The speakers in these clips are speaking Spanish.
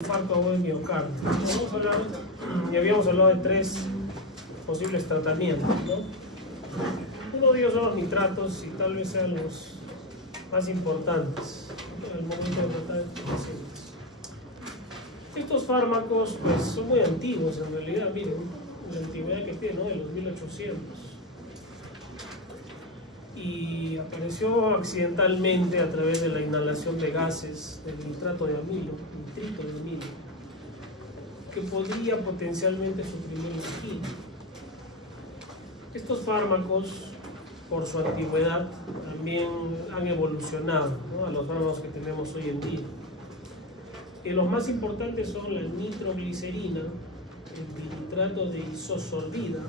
infarto agudo de miocardio. Ya habíamos hablado de 3 posibles tratamientos, ¿no? Uno de ellos son los nitratos y tal vez sean los más importantes al momento de tratar estos pacientes. Estos fármacos pues, son muy antiguos en realidad, miren, la antigüedad que tienen, ¿no? De los 1800. Y apareció accidentalmente a través de la inhalación de gases del nitrito de amilo, que podría potencialmente suprimir la angina. Estos fármacos, por su antigüedad, también han evolucionado, ¿no? A los fármacos que tenemos hoy en día. Y los más importantes son la nitroglicerina, el nitrato de isosorbida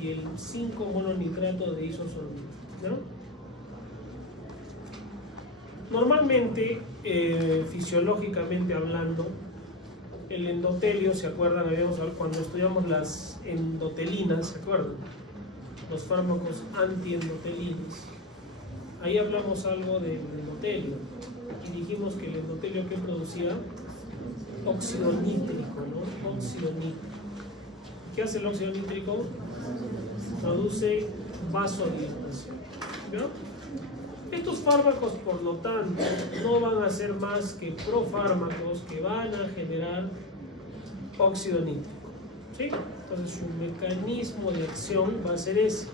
y el 5-mononitrato de isosorbida, ¿no? Normalmente, fisiológicamente hablando, el endotelio, ¿se acuerdan? Cuando estudiamos las endotelinas, ¿se acuerdan? Los fármacos antiendotelinos. Ahí hablamos algo del endotelio y dijimos que el endotelio que producía óxido nítrico, ¿no? Óxido nítrico. ¿Qué hace el óxido nítrico? Produce vasodilatación, ¿no? Estos fármacos, por lo tanto, no van a ser más que profármacos que van a generar óxido nítrico, ¿sí? Entonces su mecanismo de acción va a ser ese.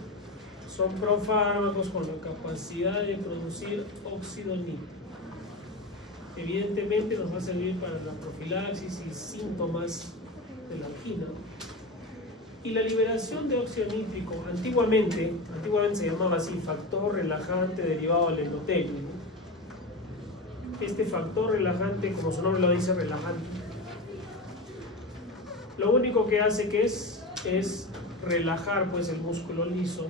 Son profármacos con la capacidad de producir óxido nítrico. Evidentemente nos va a servir para la profilaxis y síntomas de la angina. Y la liberación de óxido nítrico, antiguamente se llamaba así, factor relajante derivado del endotelio, ¿no? Este factor relajante, como su nombre lo dice, relajante, lo único que hace que es relajar pues, el músculo liso,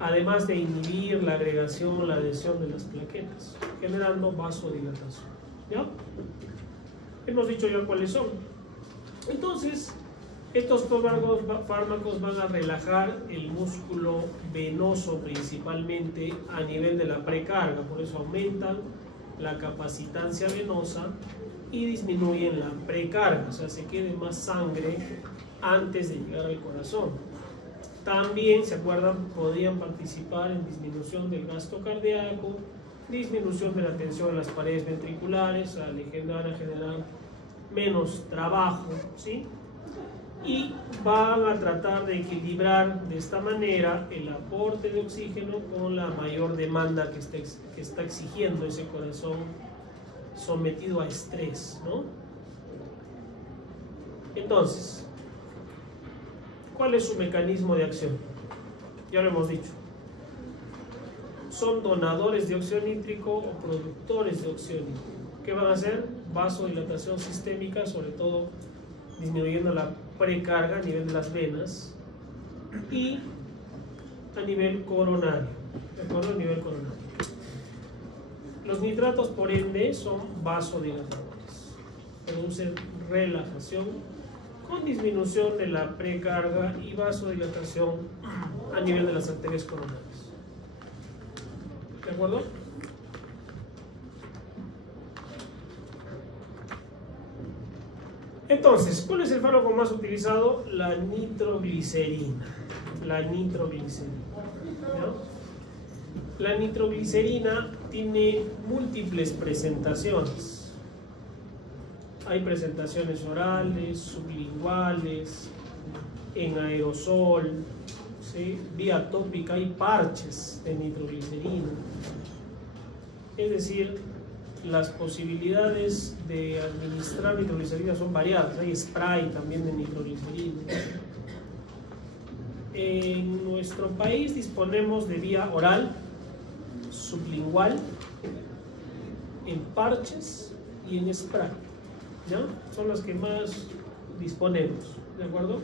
además de inhibir la agregación, la adhesión de las plaquetas, generando vasodilatación, ¿ya? Hemos dicho ya cuáles son. Entonces, estos fármacos van a relajar el músculo venoso principalmente a nivel de la precarga, por eso aumentan la capacitancia venosa y disminuyen la precarga, o sea, se quede más sangre antes de llegar al corazón. También, ¿se acuerdan? Podrían participar en disminución del gasto cardíaco, disminución de la tensión en las paredes ventriculares, o sea, le van a generar menos trabajo, ¿sí? Y van a tratar de equilibrar de esta manera el aporte de oxígeno con la mayor demanda que está exigiendo ese corazón sometido a estrés, ¿no? Entonces, ¿cuál es su mecanismo de acción? Ya lo hemos dicho. Son donadores de óxido nítrico o productores de óxido nítrico. ¿Qué van a hacer? Vasodilatación sistémica, sobre todo disminuyendo la precarga a nivel de las venas y a nivel coronario, ¿de acuerdo? A nivel coronario. Los nitratos, por ende, son vasodilatadores, producen relajación con disminución de la precarga y vasodilatación a nivel de las arterias coronarias, ¿de acuerdo? Entonces, ¿cuál es el fármaco más utilizado? La nitroglicerina. La nitroglicerina, ¿no? La nitroglicerina tiene múltiples presentaciones. Hay presentaciones orales, sublinguales, en aerosol, ¿sí? Vía tópica, hay parches de nitroglicerina. Es decir, las posibilidades de administrar nitroglicerina son variadas. Hay spray también de nitroglicerina. En nuestro país disponemos de vía oral, sublingual, en parches y en spray, ¿ya? Son las que más disponemos, ¿de acuerdo?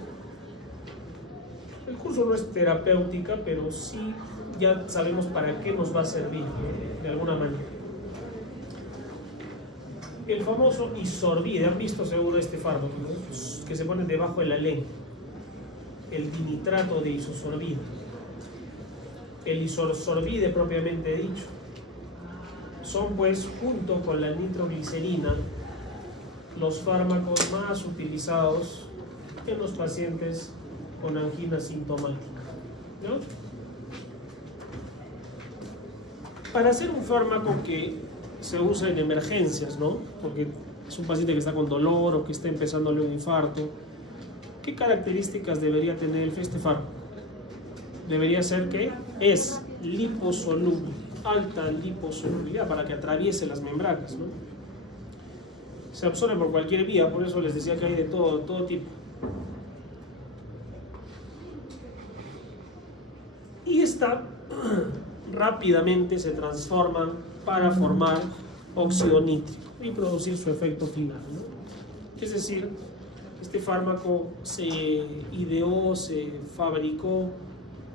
El curso no es terapéutica, pero sí ya sabemos para qué nos va a servir, de alguna manera. El famoso isorbide, han visto seguro este fármaco, ¿no? Que se pone debajo de la lengua, el dinitrato de isosorbida. El isosorbide propiamente dicho son pues junto con la nitroglicerina los fármacos más utilizados en los pacientes con angina sintomática, ¿no? Para hacer un fármaco que se usa en emergencias, ¿no? Porque es un paciente que está con dolor o que está empezándole un infarto, ¿qué características debería tener este fármaco? Debería ser que es liposoluble, alta liposolubilidad para que atraviese las membranas, ¿no? Se absorbe por cualquier vía, por eso les decía que hay de todo tipo. Y esta rápidamente se transforma para formar óxido nítrico y producir su efecto final, ¿no? Es decir, este fármaco se ideó, se fabricó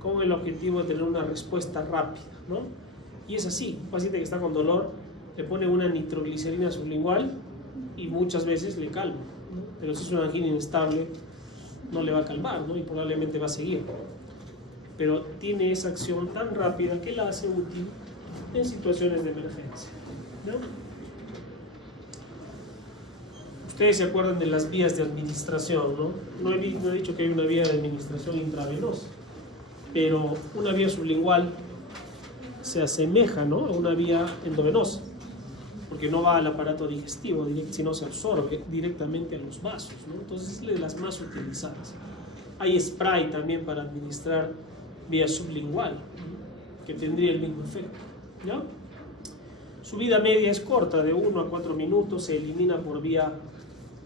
con el objetivo de tener una respuesta rápida, ¿no? Y es así, un paciente que está con dolor le pone una nitroglicerina sublingual y muchas veces le calma, ¿no? Pero si es una angina inestable no le va a calmar, ¿no? Y probablemente va a seguir. Pero tiene esa acción tan rápida que la hace útil en situaciones de emergencia, ¿no? Ustedes se acuerdan de las vías de administración, ¿no? No he dicho que hay una vía de administración intravenosa, pero una vía sublingual se asemeja, ¿no?, a una vía endovenosa, porque no va al aparato digestivo, sino se absorbe directamente a los vasos, ¿no? Entonces es de las más utilizadas. Hay spray también para administrar vía sublingual, ¿no?, que tendría el mismo efecto, ¿no? Su vida media es corta, de 1 a 4 minutos, se elimina por vía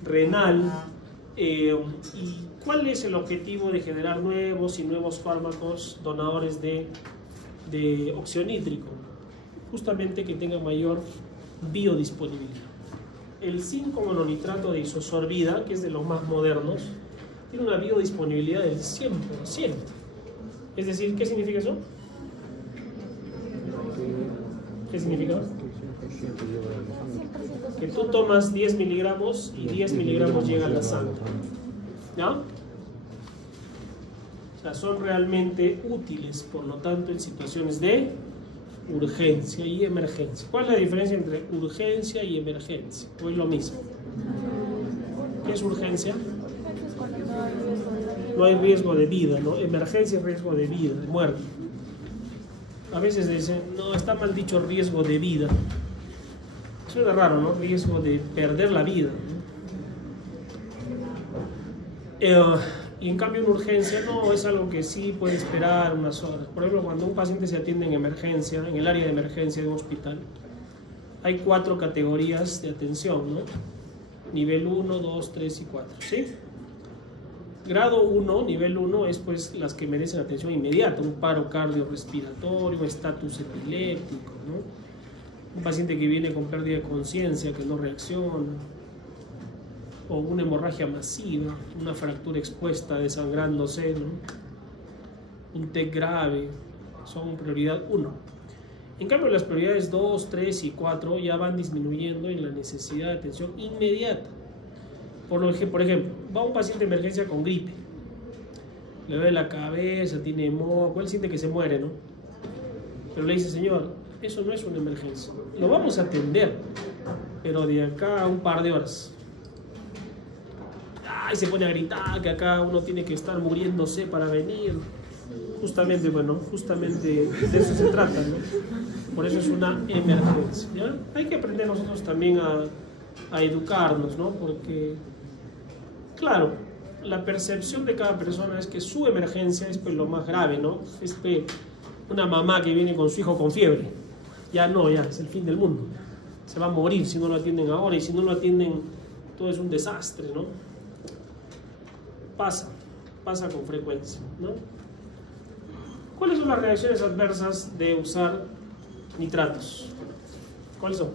renal. ¿Y cuál es el objetivo de generar nuevos fármacos donadores de óxido nítrico? Justamente que tenga mayor biodisponibilidad. El 5-mononitrato de isosorbida, que es de los más modernos, tiene una biodisponibilidad del 100%. Es decir, ¿qué significa eso? ¿Qué significa? Que tú tomas 10 miligramos y 10 miligramos llegan a la sangre, ¿no? O sea, son realmente útiles, por lo tanto, en situaciones de urgencia y emergencia. ¿Cuál es la diferencia entre urgencia y emergencia? ¿O es lo mismo? ¿Qué es urgencia? No hay riesgo de vida, ¿no? Emergencia es riesgo de vida, de muerte. A veces dicen, no, está mal dicho riesgo de vida. Suena raro, ¿no? Riesgo de perder la vida, ¿no? Y en cambio en urgencia no, es algo que sí puede esperar unas horas. Por ejemplo, cuando un paciente se atiende en emergencia, en el área de emergencia de un hospital, hay 4 categorías de atención, ¿no? Nivel 1, 2, 3 y 4, ¿sí? Grado 1, nivel 1, es pues las que merecen atención inmediata, un paro cardiorrespiratorio, estatus epiléptico, ¿no? Un paciente que viene con pérdida de conciencia, que no reacciona, o una hemorragia masiva, una fractura expuesta desangrándose, ¿no? Un TEC grave, son prioridad 1. En cambio, las prioridades 2, 3 y 4 ya van disminuyendo en la necesidad de atención inmediata. Por ejemplo, va un paciente de emergencia con gripe, le duele la cabeza, tiene moco, él siente que se muere, ¿no? Pero le dice, señor, eso no es una emergencia, lo vamos a atender, pero de acá a un par de horas. Y se pone a gritar que acá uno tiene que estar muriéndose para venir. Justamente de eso se trata, ¿no? Por eso es una emergencia, ¿ya? Hay que aprender nosotros también a educarnos, ¿no? Porque, claro, la percepción de cada persona es que su emergencia es pues lo más grave, ¿no? Es pues, una mamá que viene con su hijo con fiebre. Ya es el fin del mundo. Se va a morir si no lo atienden ahora, y si no lo atienden todo es un desastre, ¿no? Pasa con frecuencia, ¿no? ¿Cuáles son las reacciones adversas de usar nitratos? ¿Cuáles son?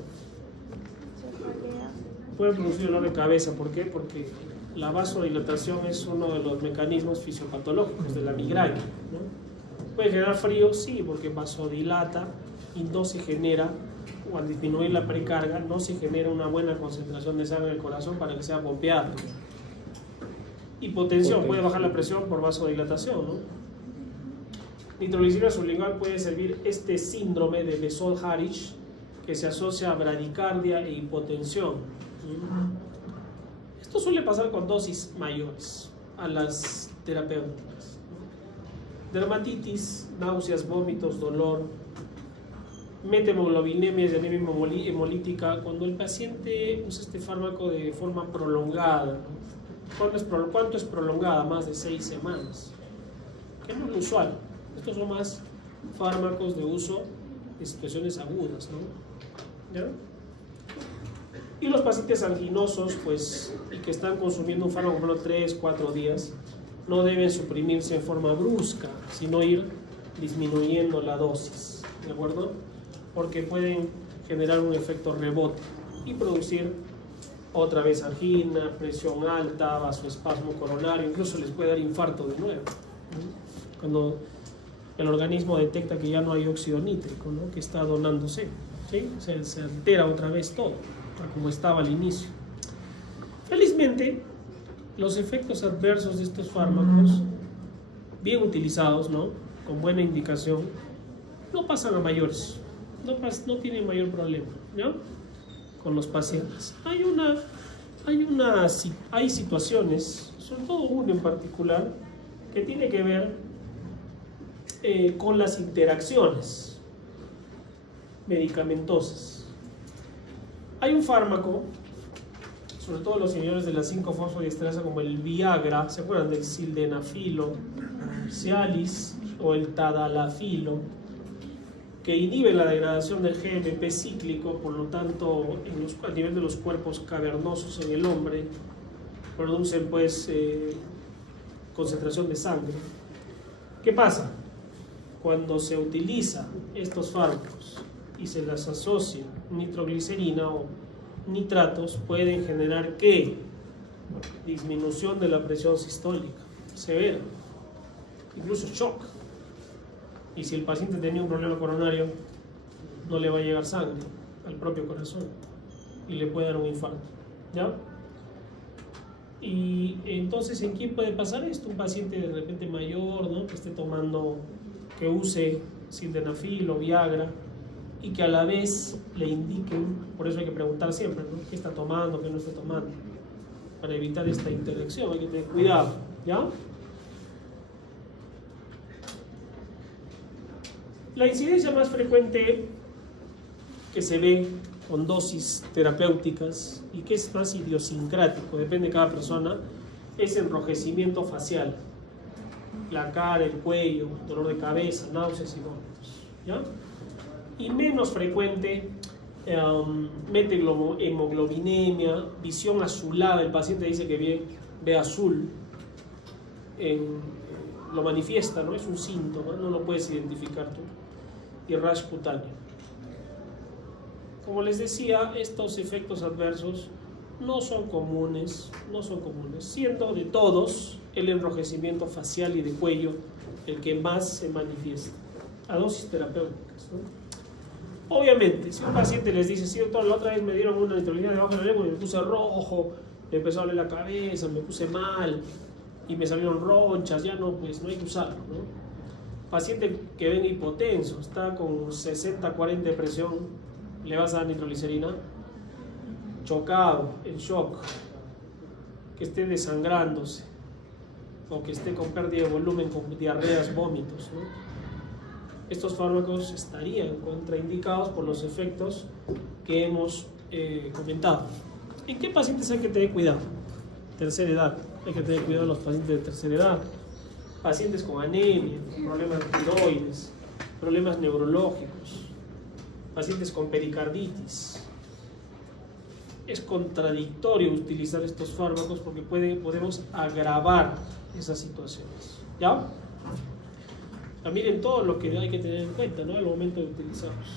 Puede producir dolor de cabeza. ¿Por qué? Porque la vasodilatación es uno de los mecanismos fisiopatológicos de la migraña, ¿no? Puede generar frío, sí, porque vasodilata y no se genera, o al disminuir la precarga, no se genera una buena concentración de sangre en el corazón para que sea pompeado. Hipotensión, puede bajar la presión por vasodilatación, ¿no? Nitroglicerina sublingual puede servir este síndrome de Bessel-Harish, que se asocia a bradicardia e hipotensión. suele pasar con dosis mayores a las terapéuticas, ¿no? Dermatitis, náuseas, vómitos, dolor, methemoglobinemias y anemia hemolítica, cuando el paciente usa este fármaco de forma prolongada, ¿no? ¿Cuánto es prolongada? Más de 6 semanas, que no es lo usual. Estos son más fármacos de uso en situaciones agudas, ¿no? ¿Ya? Y los pacientes anginosos, pues, y que están consumiendo un fármaco por 3, 4 días, no deben suprimirse en forma brusca, sino ir disminuyendo la dosis, ¿de acuerdo? Porque pueden generar un efecto rebote y producir otra vez angina, presión alta, vasoespasmo coronario, incluso les puede dar infarto de nuevo, ¿no? Cuando el organismo detecta que ya no hay óxido nítrico, ¿no? Que está donándose, ¿sí? Se altera otra vez todo, como estaba al inicio. Felizmente, los efectos adversos de estos fármacos, bien utilizados, ¿no? Con buena indicación, no pasan a mayores, no tienen mayor problema, ¿no? Con los pacientes. Hay situaciones, sobre todo una en particular, que tiene que ver con las interacciones medicamentosas. Hay un fármaco, sobre todo los señores de la 5-fosfodiesterasa, como el Viagra, ¿se acuerdan del sildenafilo, Cialis o el tadalafilo, que inhibe la degradación del GMP cíclico, por lo tanto, a nivel de los cuerpos cavernosos en el hombre, producen pues concentración de sangre. ¿Qué pasa? Cuando se utilizan estos fármacos y se las asocia nitroglicerina o nitratos, pueden generar ¿qué? Disminución de la presión sistólica severa, incluso shock. Y si el paciente tenía un problema coronario, no le va a llegar sangre al propio corazón y le puede dar un infarto, ¿ya? Y entonces, ¿en quién puede pasar esto? Un paciente de repente mayor, ¿no? Que esté tomando, que use sildenafil o Viagra y que a la vez le indiquen, por eso hay que preguntar siempre, ¿no? ¿Qué está tomando, qué no está tomando? Para evitar esta interacción hay que tener cuidado, ¿ya? La incidencia más frecuente que se ve con dosis terapéuticas y que es más idiosincrático, depende de cada persona, es enrojecimiento facial, la cara, el cuello, dolor de cabeza, náuseas y vómitos, ¿ya? Y menos frecuente, methemoglobinemia, visión azulada, el paciente dice que ve azul, lo manifiesta, ¿no? Es un síntoma, no lo puedes identificar tú. Y rash cutáneo. Como les decía, estos efectos adversos no son comunes, siendo de todos el enrojecimiento facial y de cuello el que más se manifiesta a dosis terapéuticas, ¿no? Obviamente, si un paciente les dice, sí, doctor, la otra vez me dieron una nitroglicerina debajo de la lengua y me puse rojo, me empezó a doler la cabeza, me puse mal y me salieron ronchas, ya no, pues no hay que usarlo, ¿no? Paciente que venga hipotenso, está con 60-40 de presión, le vas a dar nitroglicerina, chocado, en shock, que esté desangrándose o que esté con pérdida de volumen, con diarreas, vómitos, ¿no? Estos fármacos estarían contraindicados por los efectos que hemos comentado. ¿En qué pacientes hay que tener cuidado? Tercera edad, hay que tener cuidado de los pacientes de tercera edad. Pacientes con anemia, problemas de tiroides, problemas neurológicos, pacientes con pericarditis. Es contradictorio utilizar estos fármacos porque podemos agravar esas situaciones, ¿ya? Miren todo lo que hay que tener en cuenta, ¿no? Al momento de utilizarlos.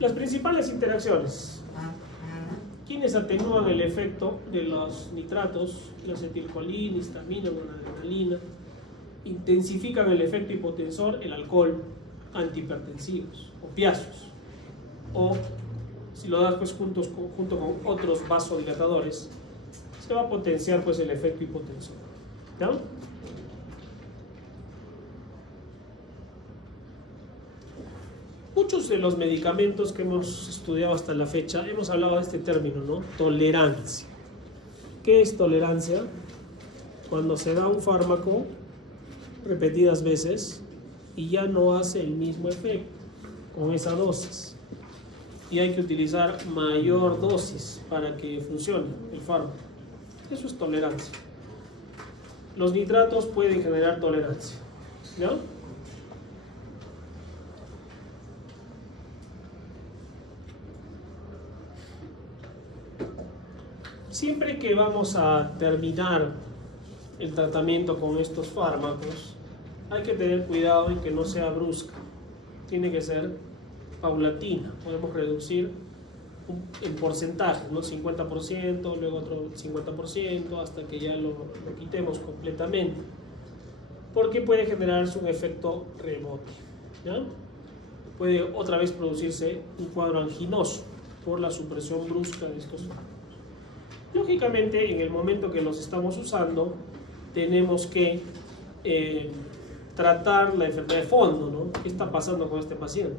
Las principales interacciones. ¿Quiénes atenúan el efecto de los nitratos, la acetilcolina, histamina, noradrenalina? Intensifican el efecto hipotensor, el alcohol, antihipertensivos, opiáceos. O, si lo das pues junto con otros vasodilatadores, se va a potenciar pues el efecto hipotensor, ¿ya? muchos de los medicamentos que hemos estudiado hasta la fecha, hemos hablado de este término, ¿no? Tolerancia. ¿Qué es tolerancia? Cuando se da un fármaco repetidas veces y ya no hace el mismo efecto con esa dosis. Y hay que utilizar mayor dosis para que funcione el fármaco. Eso es tolerancia. Los nitratos pueden generar tolerancia, ¿ya? Siempre que vamos a terminar el tratamiento con estos fármacos, hay que tener cuidado en que no sea brusca. Tiene que ser paulatina. Podemos reducir en porcentajes, ¿no? 50%, luego otro 50%, hasta que ya lo quitemos completamente. Porque puede generarse un efecto rebote, ¿ya? Puede otra vez producirse un cuadro anginoso por la supresión brusca de estos fármacos. Lógicamente, en el momento que los estamos usando, tenemos que tratar la enfermedad de fondo, ¿no? ¿Qué está pasando con este paciente?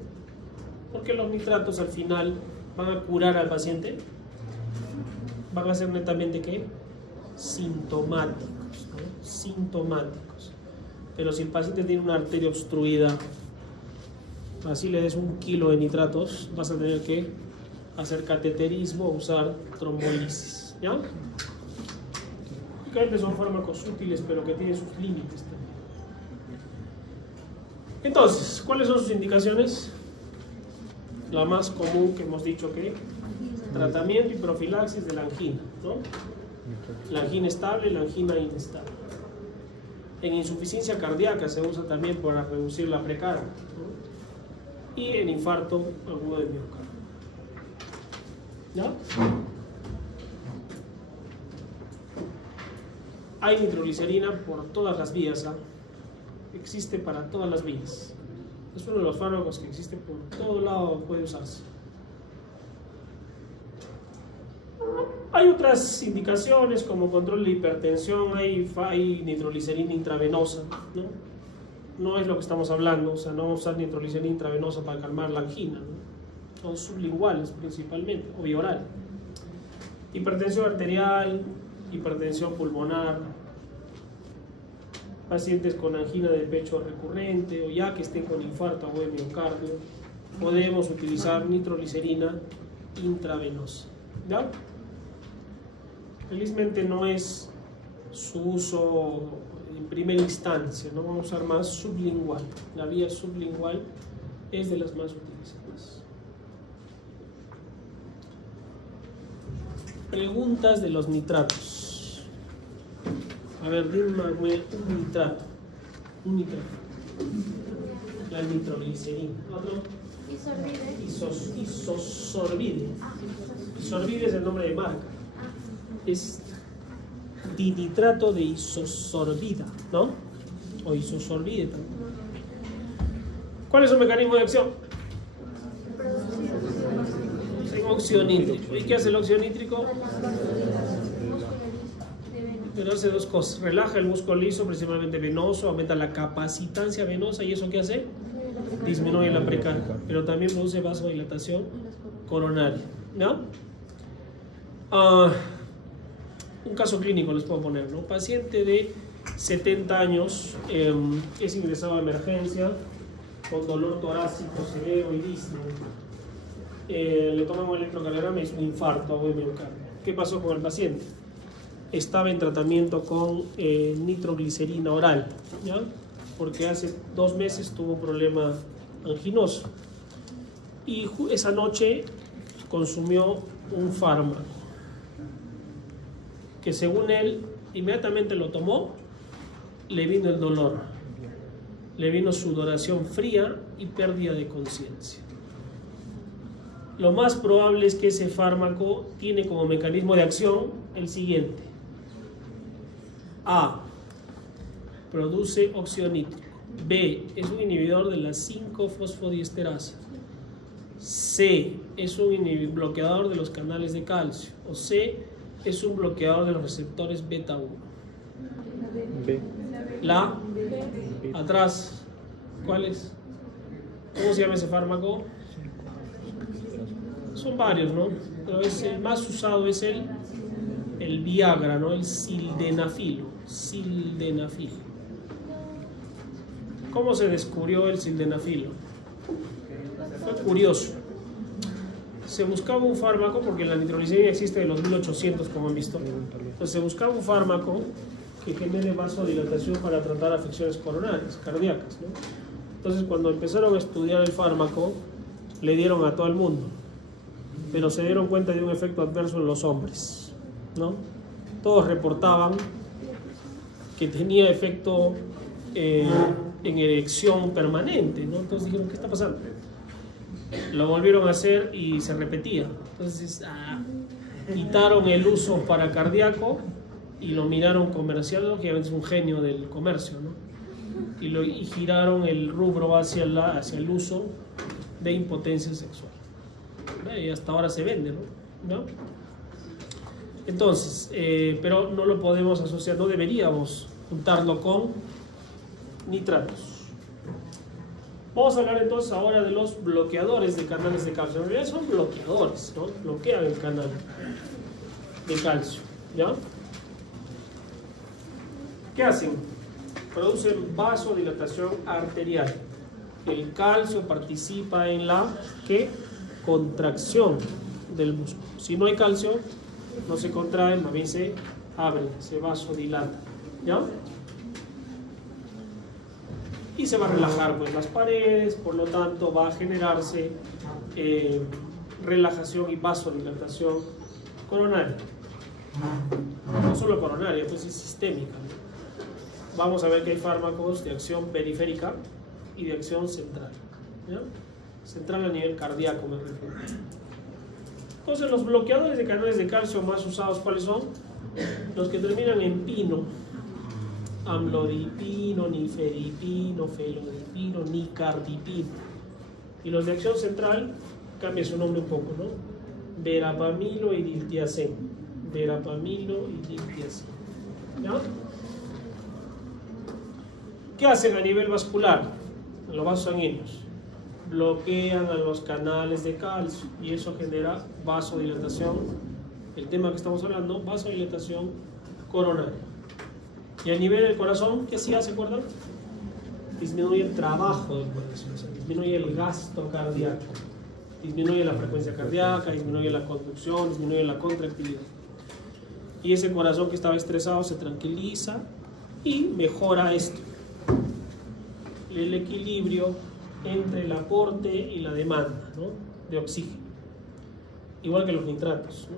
Porque los nitratos al final van a curar al paciente, van a ser netamente ¿qué? Sintomáticos, ¿no? Sintomáticos. Pero si el paciente tiene una arteria obstruida, así le des 1 kilo de nitratos, vas a tener que hacer cateterismo o usar trombolisis, ¿ya? Lógicamente son fármacos útiles, pero que tienen sus límites también. Entonces, ¿cuáles son sus indicaciones? La más común que hemos dicho que tratamiento y profilaxis de la angina, ¿no? La angina estable, la angina inestable. En insuficiencia cardíaca se usa también para reducir la precarga, ¿no? Y en infarto agudo de miocardio, ¿ya? Hay nitroglicerina por todas las vías, ¿eh? Existe para todas las vías. Es uno de los fármacos que existe por todo lado, puede usarse. Hay otras indicaciones como control de hipertensión, hay nitroglicerina intravenosa, ¿no? No es lo que estamos hablando, o sea, no vamos a usar nitroglicerina intravenosa para calmar la angina, ¿no? Son sublinguales principalmente, o vía oral. Hipertensión arterial, hipertensión pulmonar, pacientes con angina de pecho recurrente o ya que estén con infarto agudo de miocardio, podemos utilizar nitroglicerina intravenosa, ¿ya? Felizmente no es su uso en primera instancia, no vamos a usar más sublingual. La vía sublingual es de las más utilizadas. Preguntas de los nitratos. A ver, dime un nitrato. Un nitrato. La nitroglicerina. ¿Otro? Isosorbide. Isosorbide es el nombre de marca. Es dinitrato de isosorbida, ¿no? O isosorbide también. ¿Cuál es su mecanismo de acción? Es óxido nítrico. ¿Y qué hace el óxido nítrico? Pero hace dos cosas: relaja el músculo liso, principalmente venoso, aumenta la capacitancia venosa, y eso ¿qué hace? Disminuye la precarga, pero también produce vasodilatación coronaria, ¿no? Un caso clínico les puedo poner, ¿no? Paciente de 70 años, es ingresado a emergencia con dolor torácico severo y disneo. Le tomamos un electrocardiograma y es un infarto agudo de miocardio. ¿Qué pasó con el paciente? Estaba en tratamiento con nitroglicerina oral, ¿ya? Porque hace 2 meses tuvo un problema anginoso y esa noche consumió un fármaco que, según él, inmediatamente lo tomó, le vino el dolor, le vino sudoración fría y pérdida de conciencia. Lo más probable es que ese fármaco tiene como mecanismo de acción el siguiente: A, produce óxido nítrico. B, es un inhibidor de la 5-fosfodiesterasa. C, es un bloqueador de los canales de calcio. O C, es un bloqueador de los receptores beta 1. B. La atrás. ¿Cuál es? ¿Cómo se llama ese fármaco? son varios, ¿no? Pero el más usado es el Viagra, ¿no? El sildenafilo. ¿Cómo se descubrió el sildenafilo? Fue curioso. Se buscaba un fármaco, porque la nitroglicemia existe de los 1800, como han visto. Entonces se buscaba un fármaco que genere vasodilatación para tratar afecciones coronarias, cardíacas, ¿no? Entonces cuando empezaron a estudiar el fármaco, le dieron a todo el mundo, pero se dieron cuenta de un efecto adverso en los hombres, ¿no? Todos reportaban que tenía efecto en erección permanente, ¿no? Entonces dijeron, ¿qué está pasando? Lo volvieron a hacer y se repetía. Entonces quitaron el uso para cardíaco y lo miraron comercial, lógicamente es un genio del comercio, ¿no? Y giraron el rubro hacia el uso de impotencia sexual. Y hasta ahora se vende, ¿no? Entonces, pero no lo podemos asociar, no deberíamos juntarlo con nitratos. Vamos a hablar entonces ahora de los bloqueadores de canales de calcio. En realidad son bloqueadores, ¿no? Bloquean el canal de calcio, ¿ya? ¿Qué hacen? Producen vasodilatación arterial. El calcio participa en la contracción del músculo. Si no hay calcio, no se contrae, más bien se abre, se vasodilata, ¿ya? Y se va a relajar pues las paredes, por lo tanto va a generarse relajación y vasodilatación coronaria. No solo coronaria, pues es sistémica, ¿no? Vamos a ver que hay fármacos de acción periférica y de acción central, ¿ya? Central a nivel cardíaco me refiero. Entonces los bloqueadores de canales de calcio más usados, ¿cuáles son? Los que terminan en pino: amlodipino, nifedipino, felodipino, nicardipino. Y los de acción central, cambia su nombre un poco, ¿no? Verapamilo y diltiazem. Verapamilo y diltiazem, ¿ya? ¿Qué hacen a nivel vascular? En los vasos sanguíneos bloquean a los canales de calcio y eso genera vasodilatación. El tema que estamos hablando, vasodilatación coronaria. Y a nivel del corazón, ¿qué se acuerdan? Disminuye el trabajo del corazón, o sea, disminuye el gasto cardíaco, disminuye la frecuencia cardíaca, disminuye la conducción, disminuye la contractilidad. Y ese corazón que estaba estresado se tranquiliza y mejora esto, el equilibrio entre el aporte y la demanda, ¿no?, de oxígeno, igual que los nitratos, ¿no?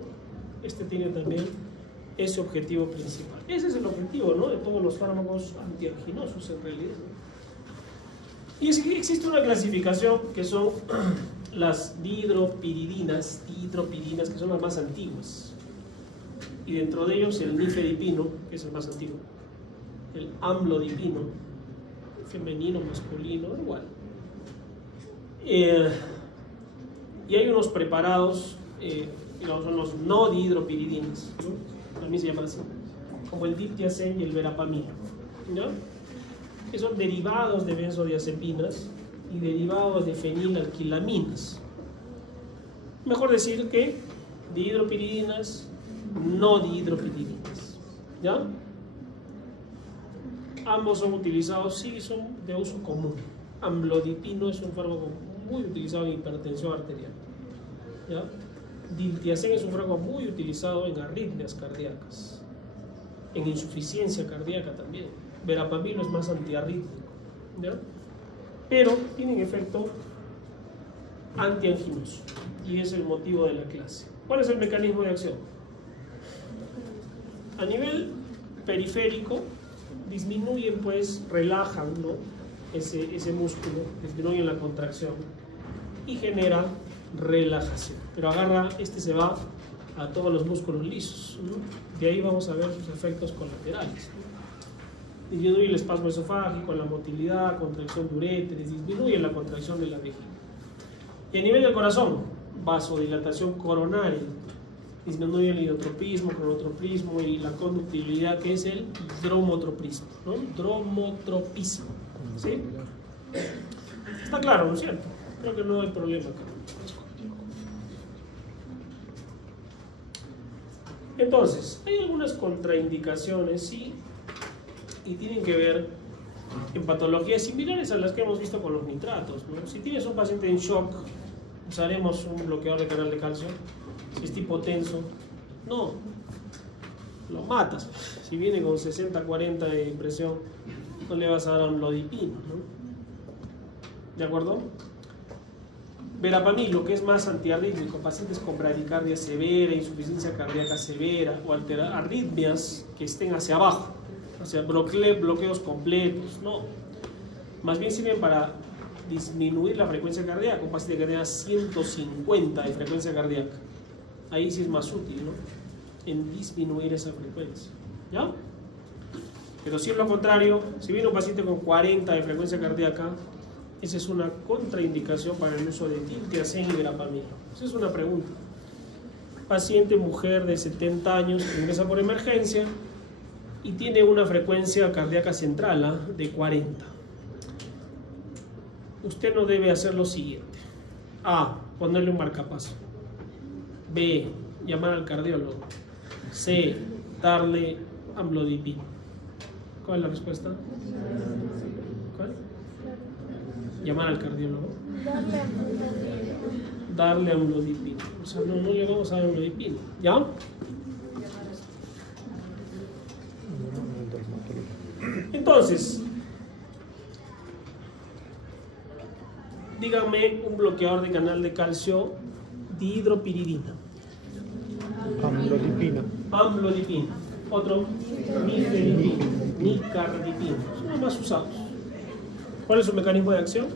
Este tiene también ese objetivo principal. Ese es el objetivo, ¿no?, de todos los fármacos antianginosos en realidad. Y es que existe una clasificación que son las dihidropiridinas, que son las más antiguas. Y dentro de ellos el nifedipino, que es el más antiguo, el amlodipino, femenino, masculino, igual. Y hay unos preparados, digamos, son los no dihidropiridinas, ¿no? También se llaman así, como el diltiazem y el verapamil, ¿no? Que son derivados de benzodiazepinas y derivados de fenilalquilaminas. Mejor decir que dihidropiridinas, no dihidropiridinas, ¿ya? Ambos son utilizados, sí, son de uso común. Amlodipino es un fármaco muy utilizado en hipertensión arterial, ¿ya? Diltiazem es un fármaco muy utilizado en arritmias cardíacas, en insuficiencia cardíaca también. Verapamilo es más antiarrítmico, ¿ya? Pero tienen efecto antianginoso y es el motivo de la clase. ¿Cuál es el mecanismo de acción? A nivel periférico disminuyen, pues, relajan, ¿no?, ese músculo, disminuyen la contracción y genera relajación. Pero se va a todos los músculos lisos, ¿no? De ahí vamos a ver sus efectos colaterales, ¿no? Disminuye el espasmo esofágico, la motilidad, contracción de uréteres, disminuye la contracción de la vejiga. Y a nivel del corazón, vasodilatación coronaria, disminuye el iotropismo, cronotropismo y la conductibilidad, que es el dromotropismo, ¿no? Dromotropismo, ¿sí? Está claro, ¿no es cierto? Creo que no hay problema acá. Entonces, hay algunas contraindicaciones, sí, y tienen que ver en patologías similares a las que hemos visto con los nitratos, ¿no? Si tienes un paciente en shock, usaremos un bloqueador de canal de calcio. Si es tipo-tenso, no, lo matas. Si viene con 60-40 de presión, no le vas a dar un lodipino, ¿no? ¿De acuerdo? Verapamil, lo que es más antiarrítmico, pacientes con bradicardia severa, insuficiencia cardíaca severa o arritmias que estén hacia abajo, hacia bloqueos completos, no. Más bien sirven para disminuir la frecuencia cardíaca, un paciente que tenga 150 de frecuencia cardíaca. Ahí sí es más útil, ¿no? En disminuir esa frecuencia, ¿ya? Pero si es lo contrario, si viene un paciente con 40 de frecuencia cardíaca, esa es una contraindicación para el uso de diltiazem y verapamil. Esa es una pregunta. Paciente mujer de 70 años que ingresa por emergencia y tiene una frecuencia cardíaca central de 40. Usted no debe hacer lo siguiente: A, ponerle un marcapaso; B, llamar al cardiólogo; C, darle amlodipino. ¿Cuál es la respuesta? ¿Cuál? Llamar al cardiólogo. Darle amlodipino. O sea, no le vamos a dar amlodipino, ¿ya? Entonces, díganme un bloqueador de canal de calcio dihidropiridina. Amlodipina. Amlodipina. Otro, nifedipina, nicardipina. Son los más usados. ¿Cuál es su mecanismo de acción?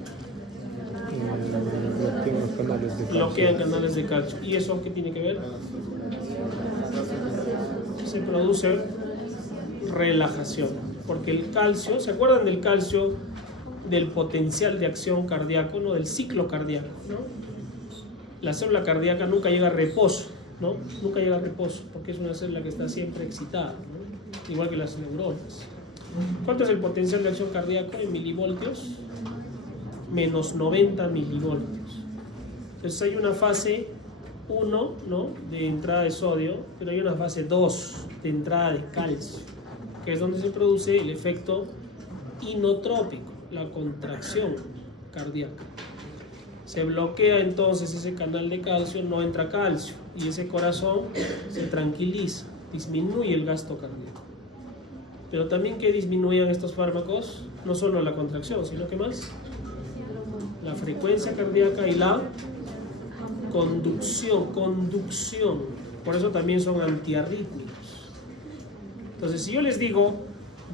Bloquean canales de calcio. ¿Y eso qué tiene que ver? Se produce relajación. Porque el calcio, ¿se acuerdan del calcio, del potencial de acción cardíaco, ¿no? Del ciclo cardíaco, ¿no? La célula cardíaca nunca llega a reposo, ¿no? Nunca llega a reposo, porque es una célula que está siempre excitada, ¿no? Igual que las neuronas. ¿Cuánto es el potencial de acción cardíaco en milivoltios? Menos 90 milivoltios. Entonces hay una fase 1, ¿no?, de entrada de sodio, pero hay una fase 2 de entrada de calcio, que es donde se produce el efecto inotrópico, la contracción cardíaca. Se bloquea entonces ese canal de calcio, no entra calcio, y ese corazón se tranquiliza, disminuye el gasto cardíaco. Pero también, que disminuyan estos fármacos, no solo la contracción, sino que más, la frecuencia cardíaca y la conducción. Por eso también son antiarrítmicos. Entonces, si yo les digo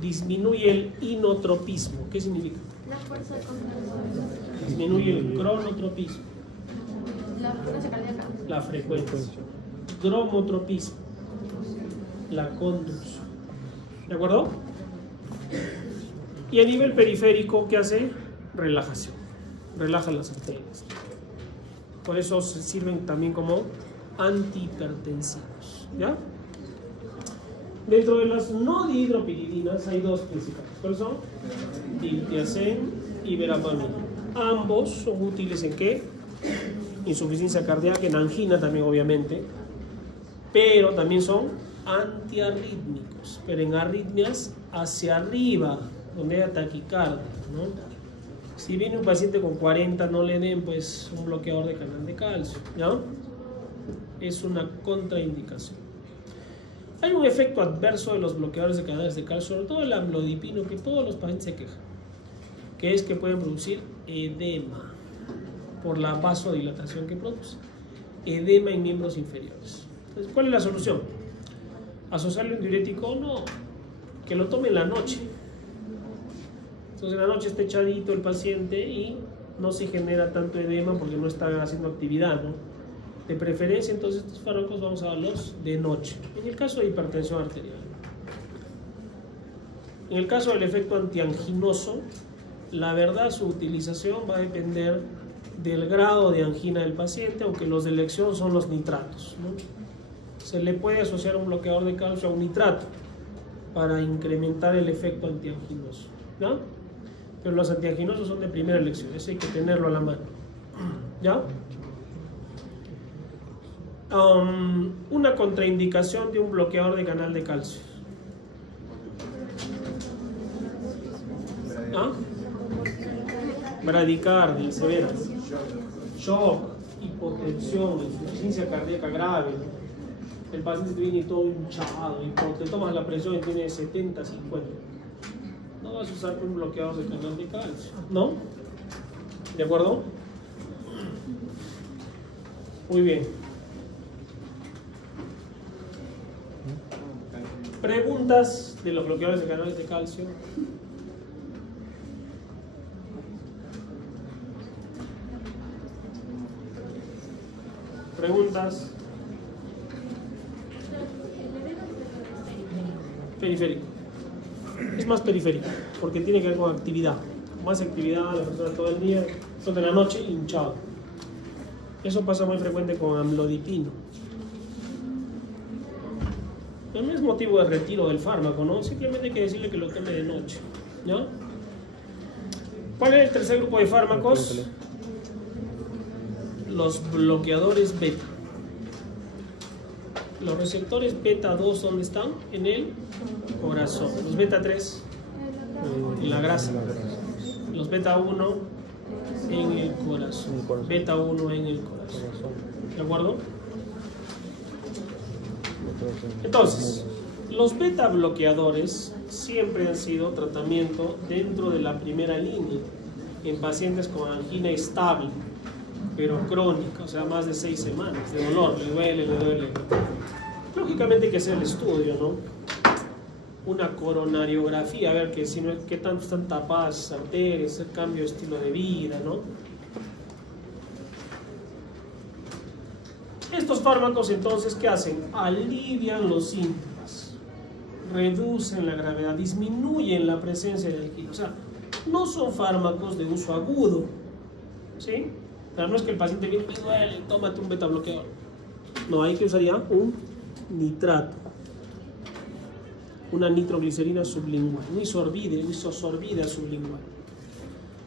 disminuye el inotropismo, ¿qué significa? La fuerza de contracción. Disminuye el cronotropismo. La frecuencia cardíaca. La frecuencia. Dromotropismo. La conducción. ¿De acuerdo? Y a nivel periférico, ¿qué hace? Relajación. Relaja las arterias. Por eso se sirven también como antihipertensivos. ¿Ya? Dentro de las no dihidropiridinas hay dos principales. ¿Cuáles son? Diltiazem y verapamil. Ambos son útiles ¿en qué? Insuficiencia cardíaca, en angina también, obviamente. Pero también son antiarrítmicos, pero en arritmias hacia arriba, donde hay taquicardia, ¿no? Si viene un paciente con 40, no le den pues un bloqueador de canal de calcio, ¿ya? Es una contraindicación. Hay un efecto adverso de los bloqueadores de canales de calcio, sobre todo el amlodipino, que todos los pacientes se quejan, que es que pueden producir edema por la vasodilatación que produce, edema en miembros inferiores. Entonces, ¿cuál es la solución? ¿Asociarle un diurético? No, que lo tome en la noche. Entonces en la noche está echadito el paciente y no se genera tanto edema porque no está haciendo actividad, ¿no? De preferencia, entonces estos fármacos vamos a darlos de noche, en el caso de hipertensión arterial. En el caso del efecto antianginoso, la verdad su utilización va a depender del grado de angina del paciente, aunque los de elección son los nitratos, ¿no? Se le puede asociar un bloqueador de calcio a un nitrato para incrementar el efecto antianginoso, ¿ya? Pero los antianginosos son de primera elección, eso hay que tenerlo a la mano, ¿ya? Una contraindicación de un bloqueador de canal de calcio. ¿Ah? Bradicardia severa, shock, hipotensión, insuficiencia cardíaca grave. El paciente viene todo hinchado y cuando te tomas la presión y tiene 70, 50. No vas a usar un bloqueador de canal de calcio, ¿no? ¿De acuerdo? Muy bien. Preguntas de los bloqueadores de canales de calcio. Preguntas. Periférico. Es más periférico, porque tiene que ver con actividad. Más actividad, la persona todo el día, toda la noche hinchado. Eso pasa muy frecuente con amlodipino. No es motivo de retiro del fármaco, ¿no? Simplemente hay que decirle que lo tome de noche, ¿no? ¿Cuál es el tercer grupo de fármacos? Los bloqueadores beta. Los receptores beta 2, ¿dónde están? En el corazón. Los beta 3 en la grasa. Los beta 1 en el corazón. Beta 1 en el corazón. ¿De acuerdo? Entonces, los beta bloqueadores siempre han sido tratamiento dentro de la primera línea en pacientes con angina estable, pero crónica, o sea, más de 6 semanas de dolor, le duele. Lógicamente hay que hacer el estudio, ¿no? Una coronariografía, a ver que si no, qué tanto están tapadas esas arterias, el cambio de estilo de vida, ¿no? Estos fármacos entonces, ¿qué hacen? Alivian los síntomas, reducen la gravedad, disminuyen la presencia de alquilo. O sea, no son fármacos de uso agudo, ¿sí? Pero no es que el paciente viene y duele, tómate un beta bloqueador. No, hay que usar ya un nitrato, una nitroglicerina sublingual, un isosorbida sublingual.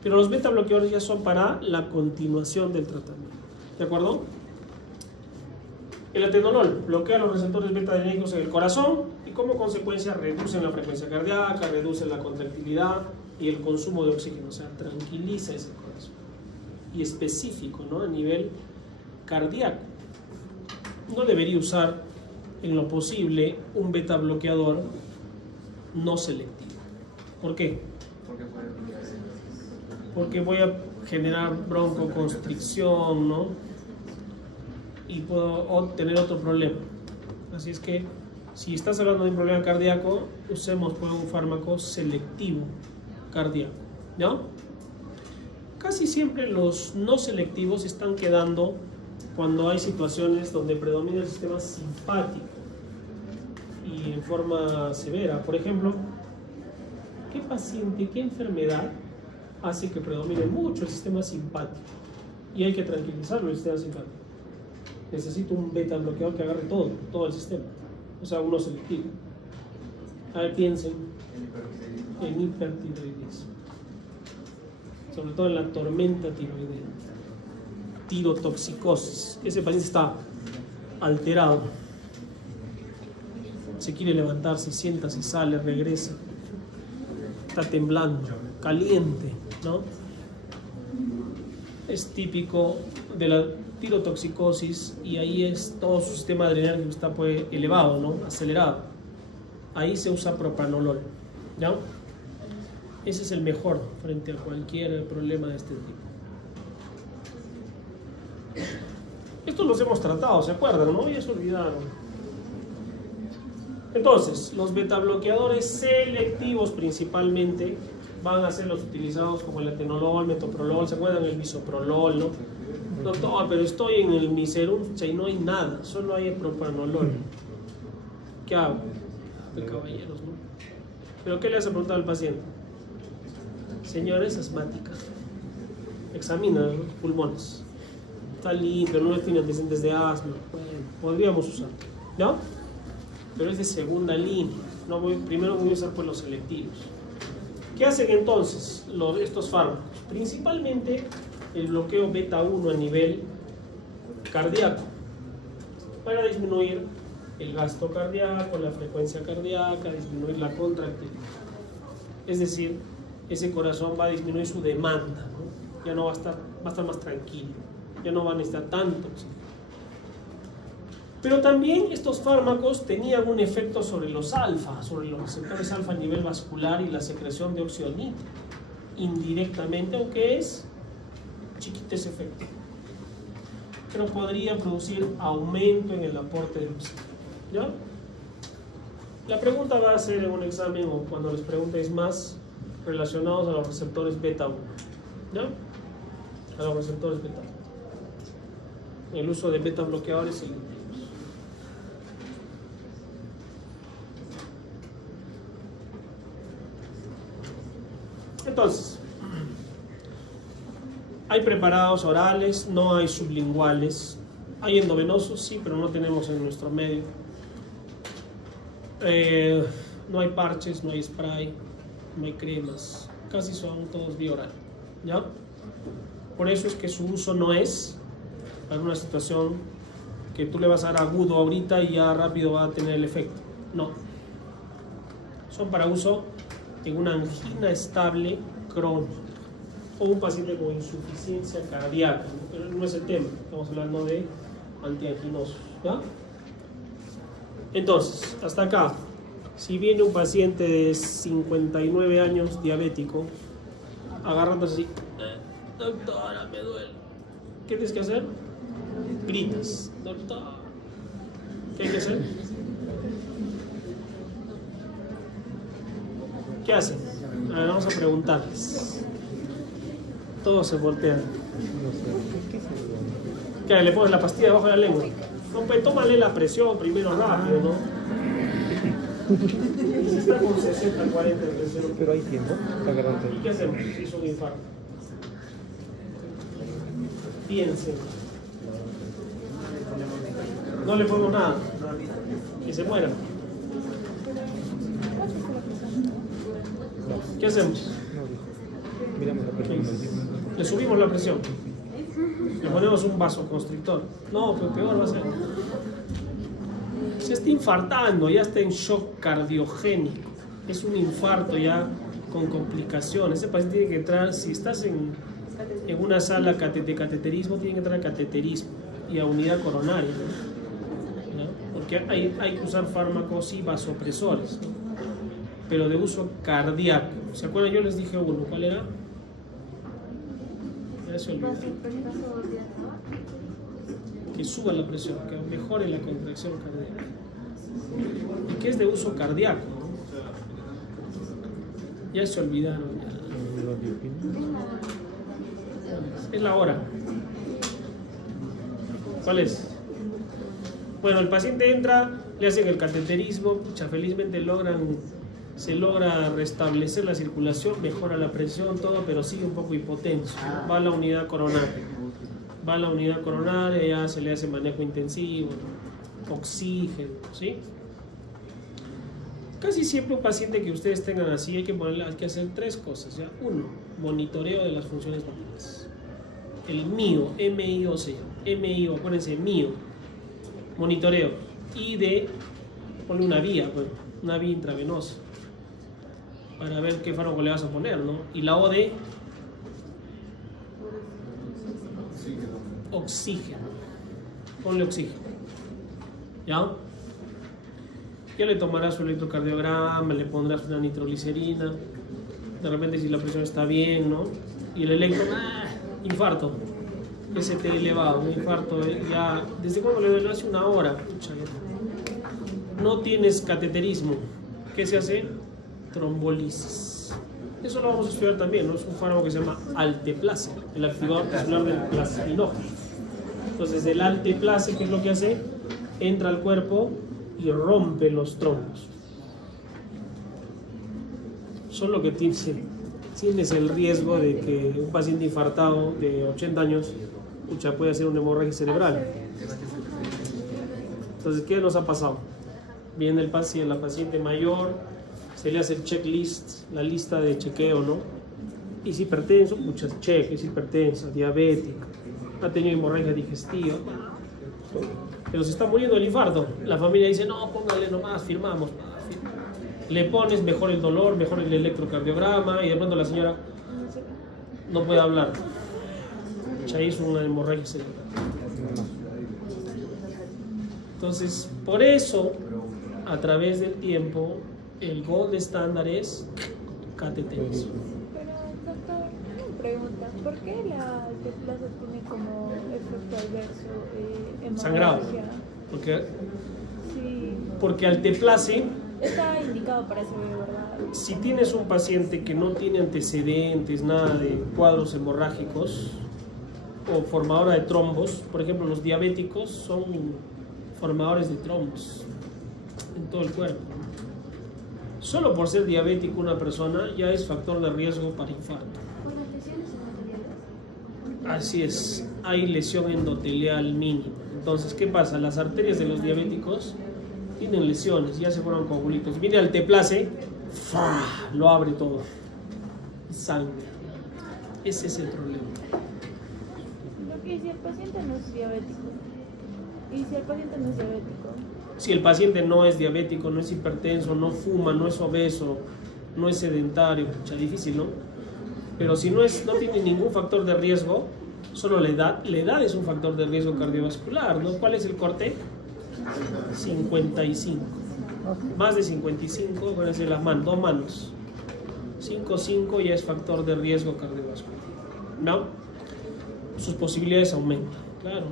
Pero los beta bloqueadores ya son para la continuación del tratamiento, ¿de acuerdo? El atenolol bloquea los receptores beta-adrenérgicos en el corazón y como consecuencia reducen la frecuencia cardíaca, reducen la contractilidad y el consumo de oxígeno, o sea, tranquiliza ese corazón. Y específico, ¿no? A nivel cardíaco. No debería usar en lo posible un beta bloqueador no selectivo. ¿Por qué? Porque voy a generar broncoconstricción, ¿no? Y puedo tener otro problema. Así es que si estás hablando de un problema cardíaco, usemos pues un fármaco selectivo cardíaco, ¿no? Casi siempre los no selectivos están quedando cuando hay situaciones donde predomina el sistema simpático y en forma severa. Por ejemplo, ¿qué paciente, qué enfermedad hace que predomine mucho el sistema simpático? Y hay que tranquilizarlo el sistema simpático. Necesito un beta bloqueador que agarre todo el sistema. O sea, uno selectivo. A ver, piensen en hipertiroidismo. Sobre todo en la tormenta tiroidea. Tirotoxicosis. Ese paciente está alterado. Se quiere levantar, se sienta, se sale, regresa. Está temblando, caliente, ¿no? Es típico de la tirotoxicosis y ahí es todo su sistema adrenal que está pues elevado, ¿no? Acelerado. Ahí se usa propranolol, ¿no? Ese es el mejor frente a cualquier problema de este tipo. Estos los hemos tratado, ¿se acuerdan, no? Ya se olvidaron. Entonces, los betabloqueadores selectivos principalmente van a ser los utilizados como el atenolol, metoprolol, ¿se acuerdan? El bisoprolol, ¿no? Doctor, pero estoy en el Miserum y no hay nada, solo hay propranolol. ¿Qué hago? De caballeros, ¿no? ¿Pero qué le hace preguntar al paciente? Señora, es asmática. Examina los pulmones. Está limpio, no tiene antecedentes de asma. Bueno, podríamos usar, ¿no? Pero es de segunda línea. Primero voy a usar pues los selectivos. ¿Qué hacen entonces estos fármacos? Principalmente el bloqueo beta 1 a nivel cardíaco. para disminuir el gasto cardíaco, la frecuencia cardíaca, disminuir la contractilidad. Es decir, ese corazón va a disminuir su demanda, ¿no? Ya no va a estar más tranquilo, ya no va a necesitar tanto oxígeno. Pero también estos fármacos tenían un efecto sobre los alfa, sobre los receptores alfa a nivel vascular y la secreción de óxido nítrico, indirectamente, aunque es chiquito ese efecto. Pero podría producir aumento en el aporte de oxígeno. ¿Ya? La pregunta va a ser en un examen o cuando les preguntéis más relacionados a los receptores beta 1. ¿Ya? A los receptores beta 1. El uso de beta bloqueadores y inhibidores. Entonces, hay preparados orales, no hay sublinguales. Hay endovenosos, sí, pero no tenemos en nuestro medio. No hay parches, no hay spray, no hay cremas. Casi son todos vía oral. ¿Ya? Por eso es que su uso no es para una situación que tú le vas a dar agudo ahorita y ya rápido va a tener el efecto. No. Son para uso en una angina estable crónica o un paciente con insuficiencia cardíaca, pero no es el tema, estamos hablando de antianginosos, ¿ya? Entonces, hasta acá, si viene un paciente de 59 años diabético, agarrándose así, doctora, me duele, ¿qué tienes que hacer? Gritas, doctor, ¿qué hay que hacer? ¿Qué hacen? A ver, vamos a preguntarles. Todos se voltean. ¿Qué? ¿Le pones la pastilla debajo de la lengua? No, pues tómale la presión primero rápido, ¿no? Y si está con 60, 40 de presión. Pero hay tiempo para agarrarte. ¿Y qué hacemos si es un infarto? Piensen. No le ponemos nada. Que se muera. ¿Qué hacemos? Miramos la presión. Le subimos la presión. Le ponemos un vasoconstrictor. No, pero peor va a ser. Se está infartando, ya está en shock cardiogénico. Es un infarto ya con complicaciones. Ese paciente tiene que entrar, si estás en una sala de cateterismo, tiene que entrar a cateterismo y a unidad coronaria, ¿no? Porque hay que usar fármacos y vasopresores, ¿no? Pero de uso cardíaco. ¿Se acuerdan? Yo les dije uno. ¿Cuál era? Ya se olvidó. Que suba la presión, que mejore la contracción cardíaca. Y que es de uso cardíaco, ¿no? Ya se olvidaron. Es la hora. ¿Cuál es? Bueno, el paciente entra, le hacen el cateterismo, pucha, felizmente se logra restablecer la circulación, mejora la presión, todo, pero sigue un poco hipotenso. Va a la unidad coronaria. Ya se le hace manejo intensivo, oxígeno, ¿sí? Casi siempre un paciente que ustedes tengan así hay que hacer tres cosas, ¿ya? Uno, monitoreo de las funciones vitales. El MIO, MIO se llama. MIO, acuérdense, MIO. Monitoreo. Y ponle una vía intravenosa, para ver qué fármaco le vas a poner, ¿no? Y la OD, oxígeno. Ponle oxígeno. ¿Ya? Ya le tomarás su electrocardiograma, le pondrás una nitroglicerina. De repente, si la presión está bien, ¿no? Y el electro, infarto. ST elevado, un infarto ya. ¿Desde cuándo le duele? Hace una hora. No tienes cateterismo. ¿Qué se hace? Trombolisis. Eso lo vamos a estudiar también, ¿no? Es un fármaco que se llama alteplase, el activador tisular del plasminógeno. Entonces, el alteplase, ¿qué es lo que hace? Entra al cuerpo y rompe los trombos. Solo que tienes el riesgo de que un paciente infartado de 80 años puede hacer una hemorragia cerebral. Entonces, ¿qué nos ha pasado? Viene la paciente mayor, se le hace el checklist, la lista de chequeo, ¿no? Es hipertenso, es hipertensa, diabética, ha tenido hemorragia digestiva. pero se está muriendo del infarto. La familia dice, no, póngale nomás, firmamos. Le pones, mejor el dolor, mejor el electrocardiograma, y de pronto la señora no puede hablar. Ya hizo una hemorragia cerebral. Entonces, por eso, a través del tiempo, el gold estándar es cateterismo. Pero, doctor, una pregunta. ¿Por qué la alteplasia tiene como efecto adverso hemorragia? Sangrado. Sí. Porque alteplase, Está indicado para ese bebé, ¿verdad? si tienes un paciente que no tiene antecedentes, nada de cuadros hemorrágicos o formadora de trombos, por ejemplo, los diabéticos son formadores de trombos en todo el cuerpo. Solo por ser diabético una persona ya es factor de riesgo para infarto. ¿Por las lesiones endoteliales? Así es, hay lesión endotelial mínima. Entonces, ¿qué pasa? Las arterias de los diabéticos tienen lesiones, ya se fueron coagulitos. Viene alteplase, ¡fua!, lo abre todo. Sangre. Ese es el problema. Porque si el paciente no es diabético. Y si el paciente no es diabético. Si el paciente no es diabético, no es hipertenso, no fuma, no es obeso, no es sedentario, pucha, difícil, ¿no? Pero si no tiene ningún factor de riesgo, solo la edad es un factor de riesgo cardiovascular, ¿no? ¿Cuál es el corte? 55. Más de 55, acuérdense las manos, 2 manos. 5 ya es factor de riesgo cardiovascular, ¿no? Sus posibilidades aumentan, claro.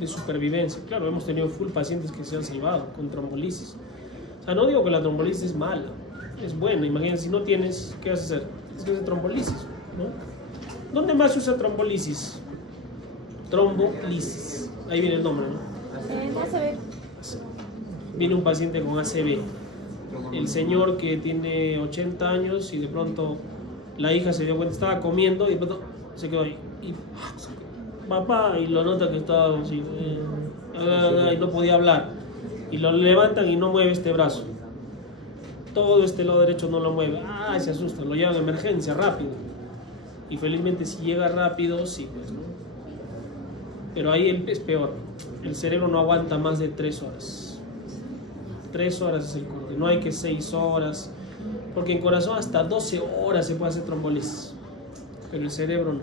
De supervivencia, claro, hemos tenido full pacientes que se han salvado con trombolisis. O sea, no digo que la trombolisis es mala, es buena. Imagínense, si no tienes, ¿qué vas a hacer? Tienes que hacer trombolisis, ¿no? ¿Dónde más se usa trombolisis? Trombolisis, ahí viene el nombre, ¿no? No se ve. Viene un paciente con ACV, el señor que tiene 80 años y de pronto la hija se dio cuenta, estaba comiendo y de pronto se quedó ahí. Y papá, y lo nota que estaba así, y no podía hablar. Y lo levantan y no mueve este brazo. Todo este lado derecho no lo mueve. Se asustan, lo llevan a emergencia rápido. Y felizmente si llega rápido, sí, pues, ¿no? Pero ahí es peor. El cerebro no aguanta más de 3 horas. 3 horas es el corte. No hay que 6 horas. Porque en corazón hasta 12 horas se puede hacer trombolisis. Pero el cerebro no.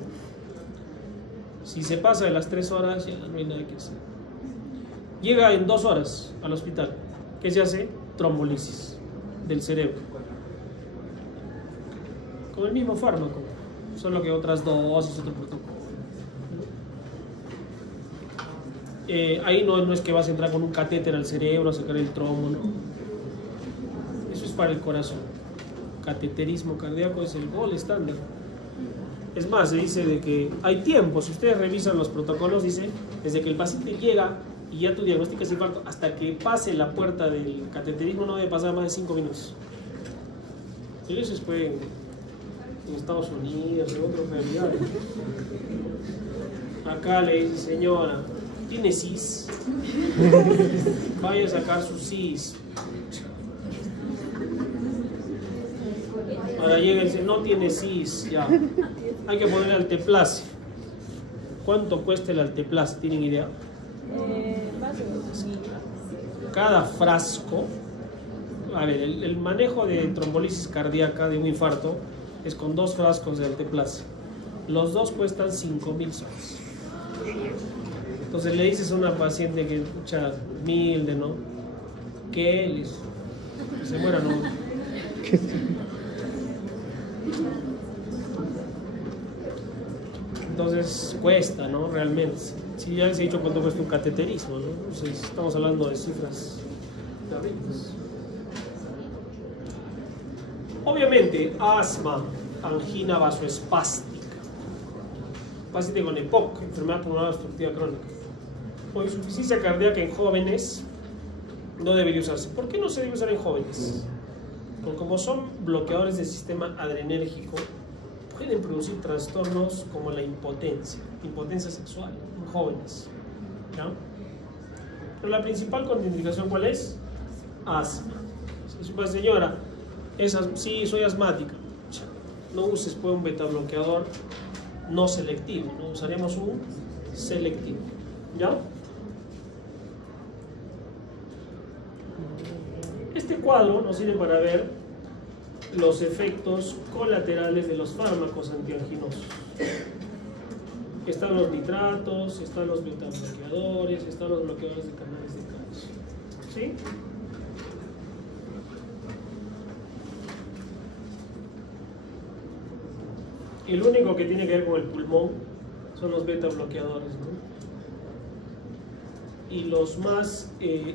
Si se pasa de las 3 horas, ya no hay nada que hacer. Llega en 2 horas al hospital. ¿Qué se hace? Trombolisis del cerebro. Con el mismo fármaco, solo que otras dosis, otro protocolo. Ahí no es que vas a entrar con un catéter al cerebro a sacar el trombo, no. Eso es para el corazón. Cateterismo cardíaco es el gold estándar. Es más, se dice de que hay tiempo. Si ustedes revisan los protocolos, dice desde que el paciente llega y ya tú diagnosticas infarto hasta que pase la puerta del cateterismo no debe pasar más de 5 minutos. Y eso es pues en Estados Unidos, en otras realidades. Acá le dice, señora, ¿tiene CIS? Vaya a sacar su CIS. Ahora llega y dice, no tiene CIS, ya. Hay que poner alteplase. ¿Cuánto cuesta el alteplase? ¿Tienen idea? Más o menos. Cada frasco, a ver, el manejo de trombolisis cardíaca, de un infarto, es con 2 frascos de alteplase. Los 2 cuestan 5,000 soles. Entonces le dices a una paciente que escucha humilde, ¿no? ¿Qué? Le dice, que se muera, ¿no? Entonces cuesta, ¿no? Realmente. Si ya les he dicho cuánto cuesta un cateterismo, ¿no? Entonces estamos hablando de cifras terribles. Obviamente, asma, angina vasoespástica, paciente con EPOC, enfermedad pulmonar obstructiva crónica, o insuficiencia cardíaca en jóvenes, no debería usarse. ¿Por qué no se debe usar en jóvenes? Porque como son bloqueadores del sistema adrenérgico, pueden producir trastornos como la impotencia sexual en jóvenes, ¿ya? Pero la principal contraindicación, ¿cuál es? Asma. Si es una señora, sí, soy asmática, no uses pues un betabloqueador no selectivo, no usaremos un selectivo, ¿ya? Este cuadro nos sirve para ver los efectos colaterales de los fármacos antianginosos. Están los nitratos, están los betabloqueadores, están los bloqueadores de canales de calcio. ¿Sí? El único que tiene que ver con el pulmón son los betabloqueadores, ¿no? Y los más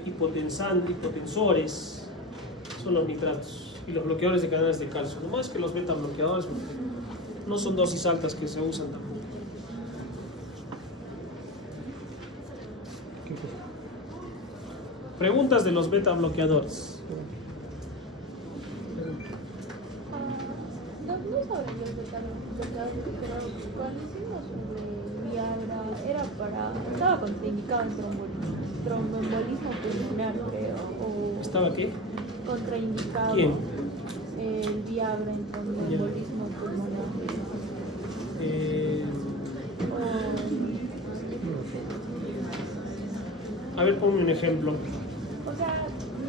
hipotensores son los nitratos y los bloqueadores de canales de calcio. No más que los betabloqueadores no son dosis altas que se usan tampoco. Preguntas de los betabloqueadores. No saben los betabloqueadores, pero cuando hicimos sobre Viagra estaba contraindicado en tromboembolismo pulmonar, creo. ¿Estaba qué? Contraindicado. ¿Quién? El Viagra en tromboembolismo pulmonar. A ver, ponme un ejemplo. O sea,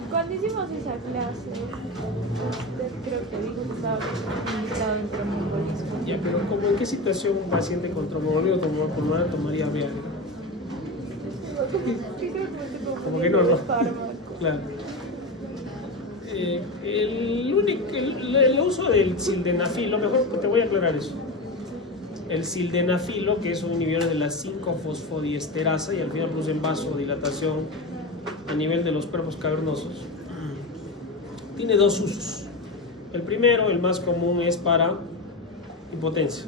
cuando hicimos esa clase, usted creo que dijo que estaba indicado en tromboembolismo. Ya, pero ¿cómo, ¿en qué situación un paciente con tromboembolismo pulmonar tomaría Viagra? Sí, creo que me estoy Como que no, ¿no? fármacos. Claro. El uso del sildenafilo, mejor te voy a aclarar eso. El sildenafilo, que es un inhibidor de la 5-fosfodiesterasa y al final producen vasodilatación a nivel de los cuerpos cavernosos, tiene dos usos. El primero, el más común, es para impotencia,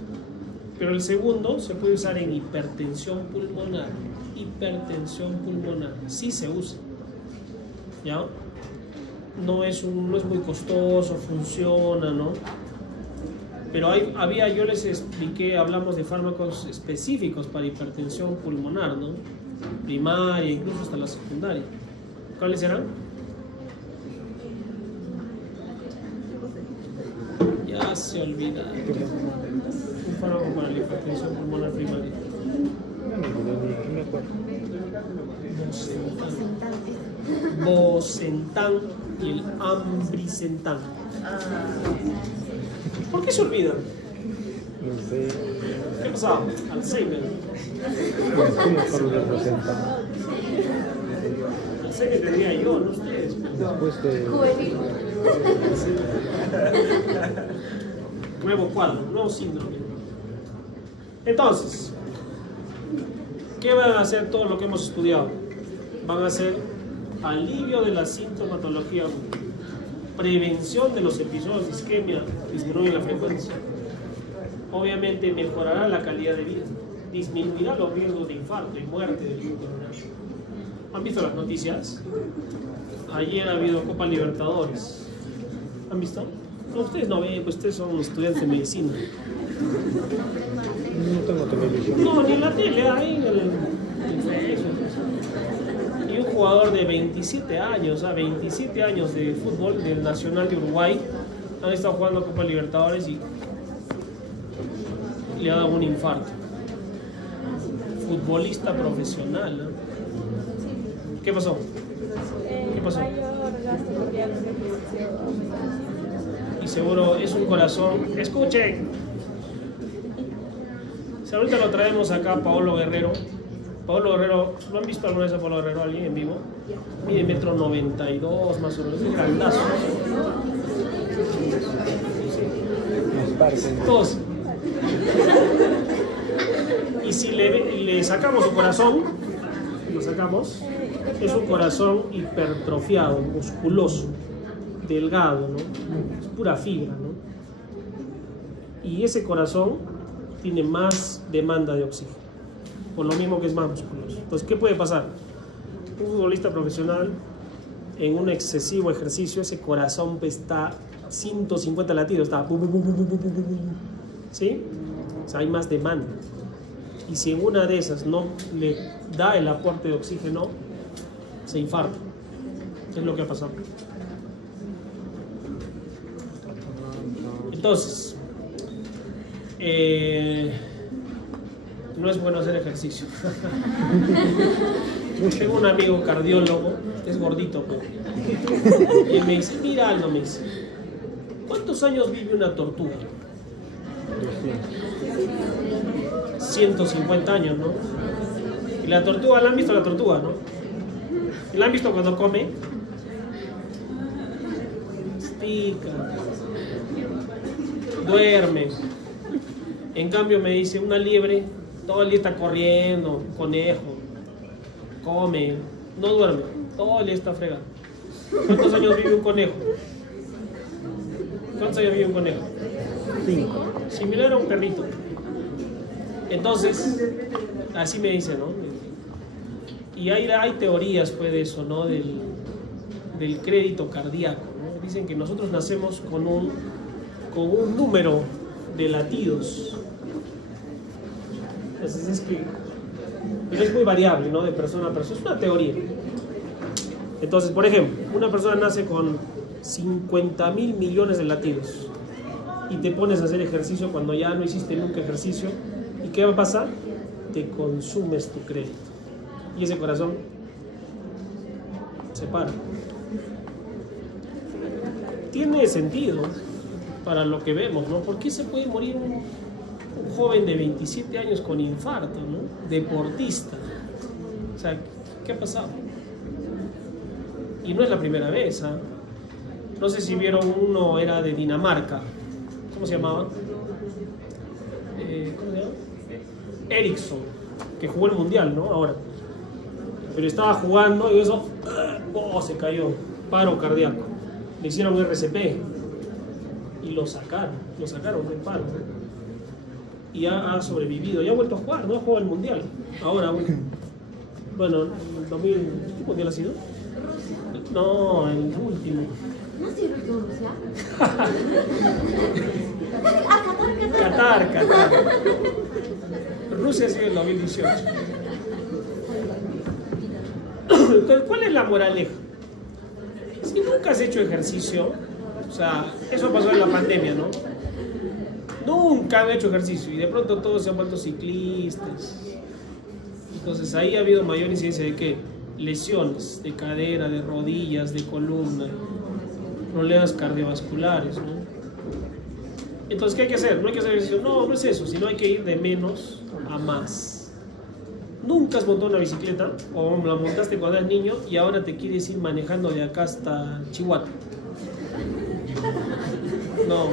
pero el segundo se puede usar en hipertensión pulmonar. Hipertensión pulmonar sí se usa, ¿ya? No es muy costoso, funciona, ¿no? Pero yo les expliqué, hablamos de fármacos específicos para hipertensión pulmonar, ¿no? Primaria, incluso hasta la secundaria. ¿Cuáles eran? Ya se olvida. Un fármaco para la hipertensión pulmonar primaria. Bosentan y el ambrisentan. ¿Por qué se olvidan? No sé. ¿Qué pasaba? Alzheimer. ¿Cómo Carlos representa? Alzheimer tenía yo, no ustedes. Después de... Juvenil. Nuevo cuadro, nuevo síndrome. Entonces, ¿qué van a hacer todo lo que hemos estudiado? Van a hacer alivio de la sintomatología, prevención de los episodios de isquemia, disminuye la frecuencia. Obviamente mejorará la calidad de vida, disminuirá los riesgos de infarto y muerte del mundo coronario. ¿Han visto las noticias? Ayer ha habido Copa Libertadores. ¿Han visto? No, ustedes no ven, pues ustedes son estudiantes de medicina. No tengo televisión. No, ni en la tele, ahí en el Facebook. Y un jugador de 27 años, 27 años de fútbol del Nacional de Uruguay, han estado jugando Copa Libertadores y le ha dado un infarto. Futbolista profesional, ¿no? ¿Qué pasó? ¿Qué pasó? Mayor gasto corriente de Y seguro es un corazón. Escuchen. Si ahorita lo traemos acá a Paolo Guerrero. Paolo Guerrero, ¿lo han visto alguna vez a Paolo Guerrero alguien en vivo? Mide 1,92 m más o menos, es grandazo. Todos. Y si le sacamos su corazón, lo sacamos, es un corazón hipertrofiado, musculoso, delgado, ¿no? Es pura fibra, ¿no? Y ese corazón tiene más demanda de oxígeno, por lo mismo que es más musculoso. Entonces, ¿qué puede pasar? Un futbolista profesional, en un excesivo ejercicio, ese corazón está 150 latidos, está ¿sí? O sea, hay más demanda. Y si en una de esas no le da el aporte de oxígeno, se infarta. Es lo que ha pasado. Entonces, no es bueno hacer ejercicio. Tengo un amigo cardiólogo, es gordito, pues. Y él me dice, mira Aldo, me dice, ¿cuántos años vive una tortuga? 150 años, ¿no? Y la tortuga, ¿la han visto la tortuga, no? ¿Y la han visto cuando come? Estica, duerme. En cambio me dice, una liebre, todo el día está corriendo, un conejo, come, no duerme, todo el día está fregado. ¿Cuántos años vive un conejo? ¿Cuántos años vive un conejo? 5. Similar a un perrito. Entonces, así me dice, ¿no? Y hay teorías, pues, de eso, ¿no? Del crédito cardíaco, ¿no? Dicen que nosotros nacemos con un número de latidos. Entonces pero es muy variable, ¿no? De persona a persona. Es una teoría. Entonces, por ejemplo, una persona nace con 50.000 millones de latidos y te pones a hacer ejercicio cuando ya no hiciste nunca ejercicio. ¿Y qué va a pasar? Te consumes tu crédito. Y ese corazón se para. Tiene sentido para lo que vemos, ¿no? ¿Por qué se puede morir un joven de 27 años con infarto, ¿no? Deportista. O sea, ¿qué ha pasado? Y no es la primera vez, ¿eh? No sé si vieron uno, era de Dinamarca. ¿Cómo se llamaba? ¿Cómo se llama? Ericsson, que jugó el mundial, ¿no? Ahora. Pero estaba jugando y eso, se cayó. Paro cardíaco. Le hicieron RCP y lo sacaron del paro, ¿no? Y ha sobrevivido, y ha vuelto a jugar, no ha jugado el mundial. Ahora, bueno, el 2000, ¿qué mundial ha sido? No, el último. ¿No ha sido el último Rusia? Qatar. Rusia ha sido el 2018. Entonces, ¿cuál es la moraleja? Si nunca has hecho ejercicio, o sea, eso pasó en la pandemia, ¿no? Nunca han hecho ejercicio y de pronto todos se han vuelto ciclistas. Entonces ahí ha habido mayor incidencia de ¿qué? Lesiones de cadera, de rodillas, de columna, problemas cardiovasculares, ¿no? Entonces, ¿qué hay que hacer? No hay que hacer ejercicio. No es eso, sino hay que ir de menos a más. Nunca has montado una bicicleta o la montaste cuando eras niño y ahora te quieres ir manejando de acá hasta Chihuahua. No.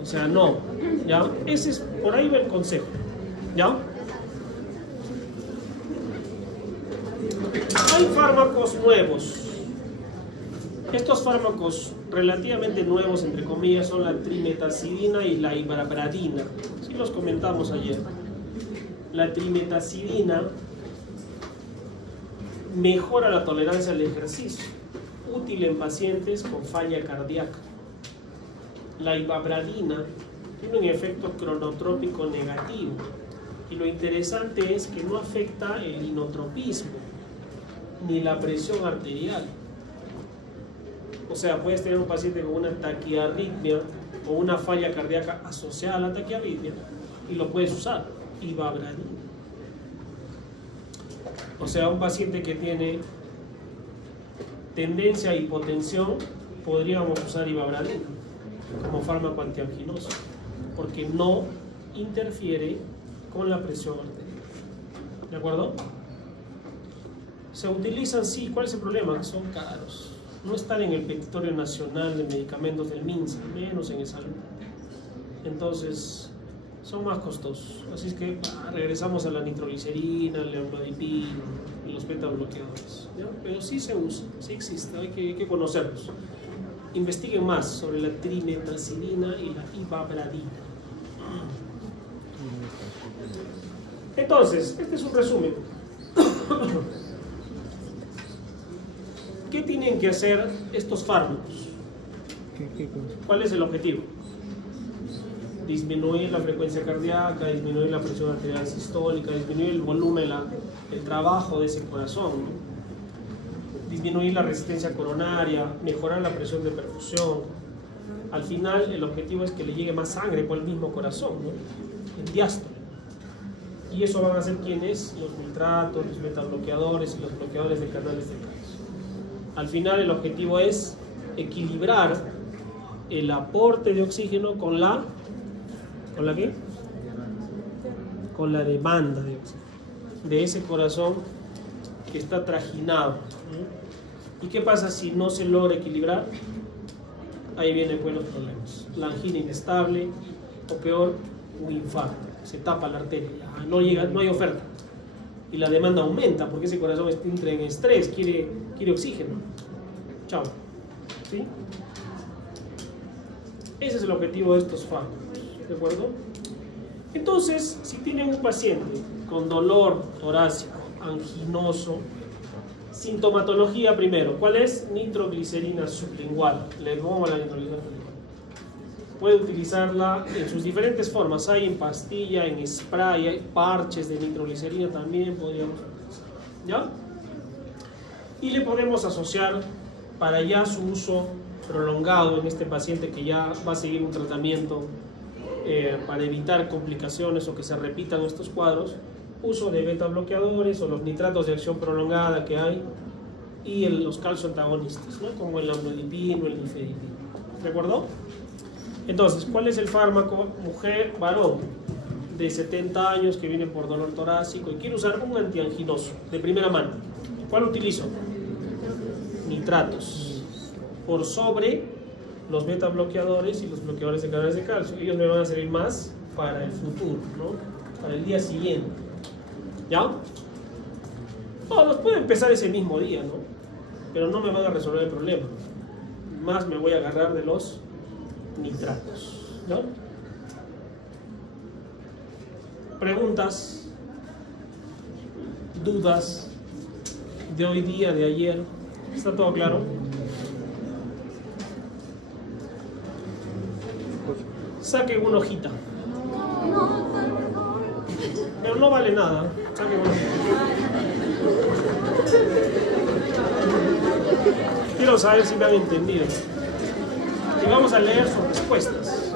O sea, no. ¿Ya? Ese es, por ahí va el consejo. ¿Ya? Hay fármacos nuevos. Estos fármacos relativamente nuevos, entre comillas, son la trimetazidina y la ibabradina. Sí los comentamos ayer. La trimetazidina mejora la tolerancia al ejercicio, útil en pacientes con falla cardíaca. La ibabradina tiene un efecto cronotrópico negativo y lo interesante es que no afecta el inotropismo ni la presión arterial. O sea, puedes tener un paciente con una taquiarritmia o una falla cardíaca asociada a la taquiarritmia y lo puedes usar, ibabradina. O sea, un paciente que tiene tendencia a hipotensión, podríamos usar ibabradina como fármaco antianginoso, porque no interfiere con la presión arterial. ¿De acuerdo? Se utilizan, sí. ¿Cuál es el problema? Son caros. No están en el petitorio nacional de medicamentos del MINSA, menos en salud. Entonces, son más costosos. Así es que regresamos a la nitroglicerina, al leomradipino y los betabloqueadores, ¿ya? Pero sí se usa, sí existe, hay que conocerlos. Investiguen más sobre la trimetazidina y la ibabradina. Entonces, este es un resumen. ¿Qué tienen que hacer estos fármacos? ¿Cuál es el objetivo? Disminuir la frecuencia cardíaca, disminuir la presión arterial sistólica, disminuir el volumen, el trabajo de ese corazón, ¿no? Disminuir la resistencia coronaria, mejorar la presión de perfusión. Al final, el objetivo es que le llegue más sangre por el mismo corazón, ¿no? En diástole. Y eso van a ser quienes, los nitratos, los metabloqueadores y los bloqueadores de canales de calcio. Al final el objetivo es equilibrar el aporte de oxígeno con la ¿qué? Con la demanda de oxígeno de ese corazón que está trajinado. ¿Y qué pasa si no se logra equilibrar? Ahí vienen pues los problemas. La angina inestable, o peor, un infarto. Se tapa la arteria, no hay oferta. Y la demanda aumenta porque ese corazón entra en estrés, quiere oxígeno. Chao. ¿Sí? Ese es el objetivo de estos fármacos. ¿De acuerdo? Entonces, si tienen un paciente con dolor torácico, anginoso, sintomatología primero, ¿cuál es? Nitroglicerina sublingual. Le pongo la nitroglicerina sublingual. Puede utilizarla en sus diferentes formas. Hay en pastilla, en spray, hay parches de nitroglicerina también podríamos utilizar. ¿Ya? Y le podemos asociar para ya su uso prolongado en este paciente que ya va a seguir un tratamiento para evitar complicaciones o que se repitan estos cuadros, uso de beta bloqueadores o los nitratos de acción prolongada que hay y los calcioantagonistas, ¿no? Como el amlodipino, el nifedipino. ¿De acuerdo? Entonces, ¿cuál es el fármaco? Mujer, varón de 70 años que viene por dolor torácico y quiere usar un antianginoso de primera mano. ¿Cuál utilizo? Nitratos por sobre los beta bloqueadores y los bloqueadores de canales de calcio. Ellos me van a servir más para el futuro, ¿no? Para el día siguiente. ¿Ya? No, los puedo empezar ese mismo día, ¿no? Pero no me van a resolver el problema. Más me voy a agarrar de los nitratos, ¿no? Preguntas, dudas de hoy día, de ayer. ¿Está todo claro? Saquen una hojita. Pero no vale nada. Saquen una hojita. Quiero saber si me han entendido. Y vamos a leer sus respuestas.